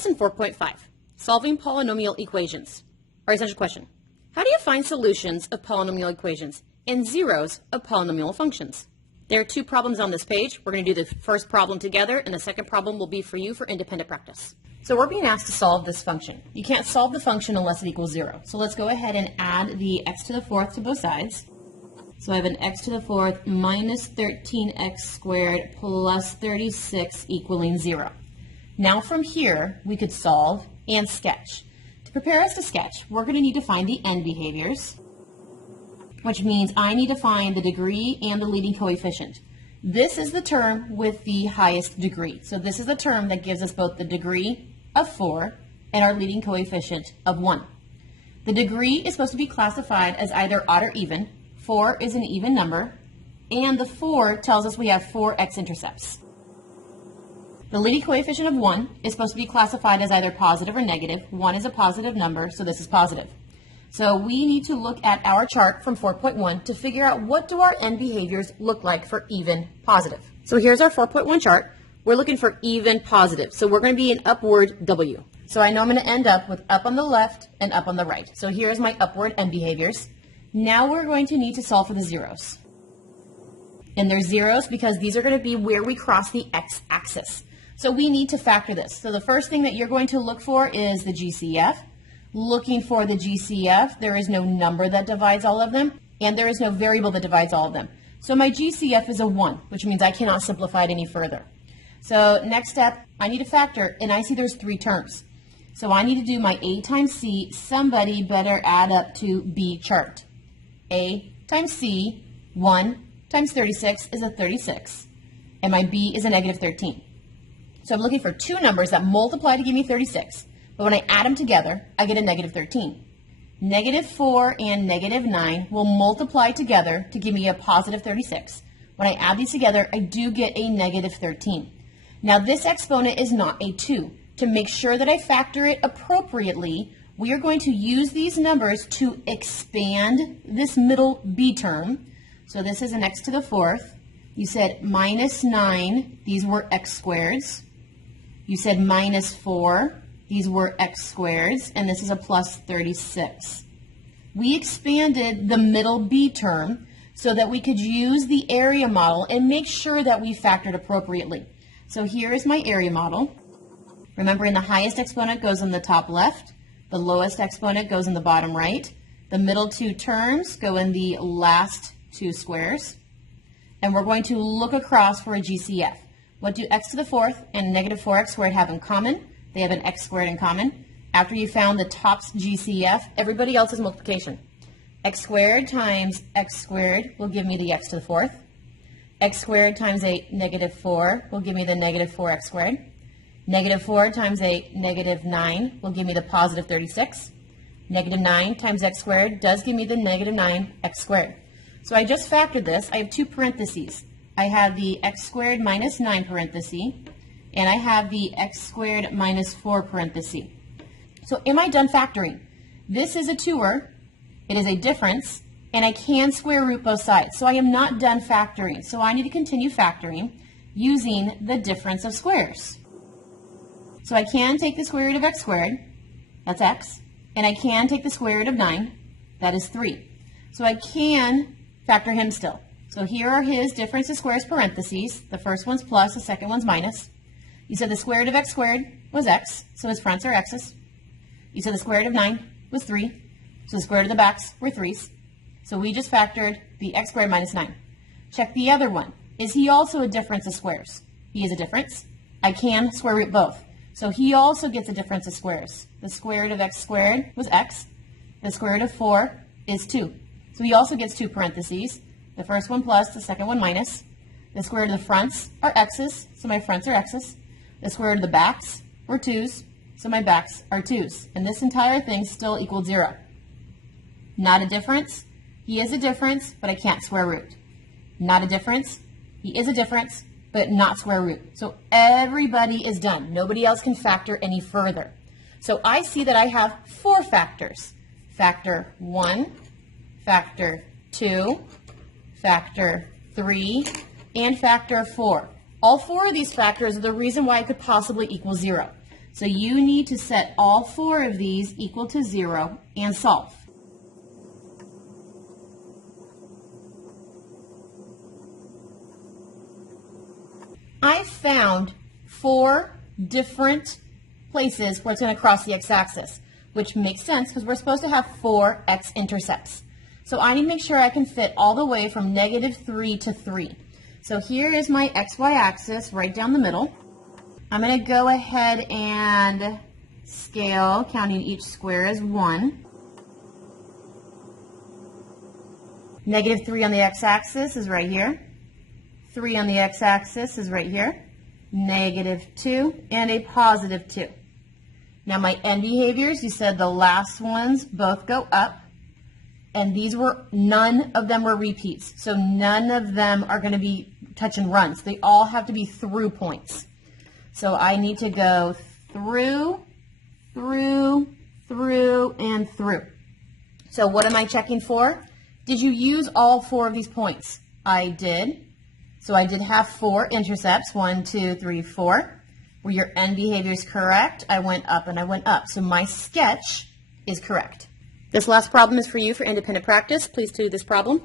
Lesson 4.5, Solving Polynomial Equations. Our essential question: how do you find solutions of polynomial equations and zeros of polynomial functions? There are two problems on this page. We're going to do the first problem together, and the second problem will be for you for independent practice. So we're being asked to solve this function. You can't solve the function unless it equals 0. So let's go ahead and add the x to the fourth to both sides. So I have an x to the fourth minus 13x squared plus 36 equaling 0. Now from here, we could solve and sketch. To prepare us to sketch, we're going to need to find the end behaviors, which means I need to find the degree and the leading coefficient. This is the term with the highest degree. So this is the term that gives us both the degree of 4 and our leading coefficient of 1. The degree is supposed to be classified as either odd or even. 4 is an even number, and the 4 tells us we have 4 x-intercepts. The leading coefficient of 1 is supposed to be classified as either positive or negative. 1 is a positive number, so this is positive. So we need to look at our chart from 4.1 to figure out what do our end behaviors look like for even positive. So here's our 4.1 chart. We're looking for even positive. So we're going to be an upward W. So I know I'm going to end up with up on the left and up on the right. So here's my upward end behaviors. Now we're going to need to solve for the zeros. And they're zeros because these are going to be where we cross the x-axis. So we need to factor this. So the first thing that you're going to look for is the GCF. Looking for the GCF, there is no number that divides all of them, and there is no variable that divides all of them. So my GCF is a 1, which means I cannot simplify it any further. So next step, I need to factor, and I see there's 3 terms. So I need to do my A times C. Somebody better add up to B chart. A times C, 1 times 36 is a 36, and my B is a negative 13. So I'm looking for 2 numbers that multiply to give me 36. But when I add them together, I get a negative 13. Negative 4 and negative 9 will multiply together to give me a positive 36. When I add these together, I do get a negative 13. Now this exponent is not a 2. To make sure that I factor it appropriately, we are going to use these numbers to expand this middle B term. So this is an x to the fourth. You said minus 9, these were x squareds. You said minus 4. These were x squareds, and this is a plus 36. We expanded the middle B term so that we could use the area model and make sure that we factored appropriately. So here is my area model. Remembering the highest exponent goes in the top left, the lowest exponent goes in the bottom right, the middle 2 terms go in the last 2 squares, and we're going to look across for a GCF. What do x to the fourth and negative 4x squared have in common? They have an x squared in common. After you found the top's GCF, everybody else is multiplication. X squared times x squared will give me the x to the fourth. X squared times a negative 4 will give me the negative 4x squared. Negative 4 times a negative 9 will give me the positive 36. Negative 9 times x squared does give me the negative 9x squared. So I just factored this. I have 2 parentheses. I have the x squared minus 9 parenthesis, and I have the x squared minus 4 parenthesis. So am I done factoring? This is a 2er, it is a difference, and I can square root both sides. So I am not done factoring. So I need to continue factoring using the difference of squares. So I can take the square root of x squared, that's x, and I can take the square root of 9, that is 3. So I can factor him still. So here are his difference of squares parentheses. The first one's plus, the second one's minus. You said the square root of x squared was x, so his fronts are x's. You said the square root of 9 was 3, so the square root of the backs were 3's. So we just factored the x squared minus 9. Check the other one. Is he also a difference of squares? He is a difference. I can square root both. So he also gets a difference of squares. The square root of x squared was x. The square root of 4 is 2. So he also gets 2 parentheses. The first one plus, the second one minus. The square root of the fronts are x's, so my fronts are x's. The square root of the backs were 2's, so my backs are 2's. And this entire thing still equals 0. Not a difference. He is a difference, but I can't square root. Not a difference. He is a difference, but not square root. So everybody is done. Nobody else can factor any further. So I see that I have 4 factors. Factor 1, factor 2, factor 3, and factor 4. All 4 of these factors are the reason why it could possibly equal 0. So you need to set all 4 of these equal to 0 and solve. I found 4 different places where it's going to cross the x-axis, which makes sense because we're supposed to have 4 x-intercepts. So I need to make sure I can fit all the way from -3 to 3. So here is my xy axis right down the middle. I'm going to go ahead and scale, counting each square as 1. -3 on the x-axis is right here. 3 on the x-axis is right here. -2 and a +2. Now my end behaviors, you said the last ones both go up. And these were, none of them were repeats. So none of them are going to be touch and runs. They all have to be through points. So I need to go through, through, through, and through. So what am I checking for? Did you use all 4 of these points? I did. So I did have 4 intercepts, 1, 2, 3, 4. Were your end behaviors correct? I went up and I went up. So my sketch is correct. This last problem is for you for independent practice. Please do this problem.